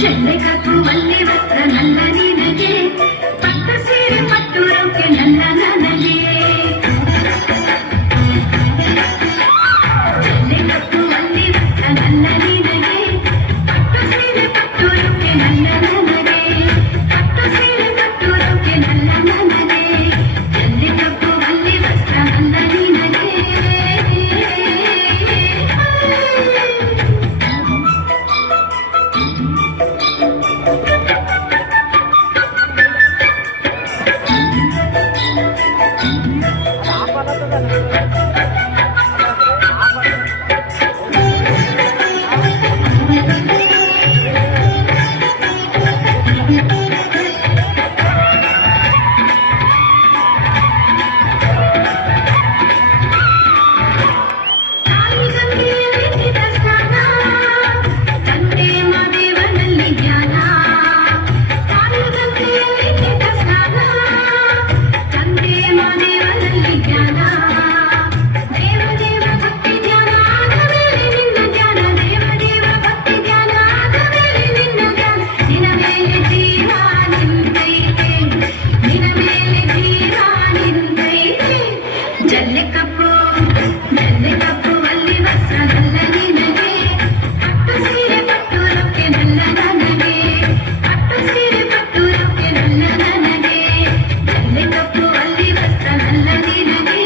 ಜಲ್ಲೆಕಪ್ಪು ಮಲ್ಲಿ ವಸ್ತ್ರ ನನ್ನ ನಿನಗೆ ಪಟ್ಟು ಸೀರೆ ಪಟ್ಟು ರೌಕೆ ನನ್ನ ನನಗೆ ಜಲ್ಲೆಕಪ್ಪು ಮಲ್ಲಿ ವಸ್ತ್ರ ನನ್ನ ನಿನಗೆ ಪಟ್ಟು ಸೀರೆ ಪಟ್ಟು ರೌಕೆ ನನ್ನ ನನಗೆ ಪಟ್ಟು ಸೀರೆ ಪಟ್ಟು ರೌಕೆ ನನ್ನ ನನಗೆ ಜಲ್ಲೆಕಪ್ಪು ಮಲ್ಲಿ ವಸ್ತ್ರ ನನ್ನ ನಿನಗೆ ಜಲ್ಲೆಕಪ್ಪು ಅಲ್ಲಿ ವಸ್ತ್ರ ನನ್ನ ನಿನಗೆ ಪಟ್ಟು ಸೀರೆ ಪಟ್ಟು ರೊಕ್ಕೆ ನನ್ನ ನನಗೆ ಪಟ್ಟು ಸೀರೆ ಪಟ್ಟು ರೊಕ್ಕೆ ನನ್ನ ನನಗೆ ಜಲ್ಲೆಕಪ್ಪು ಅಲ್ಲಿ ವಸ್ತ್ರ ನನ್ನ ನಿನಗೆ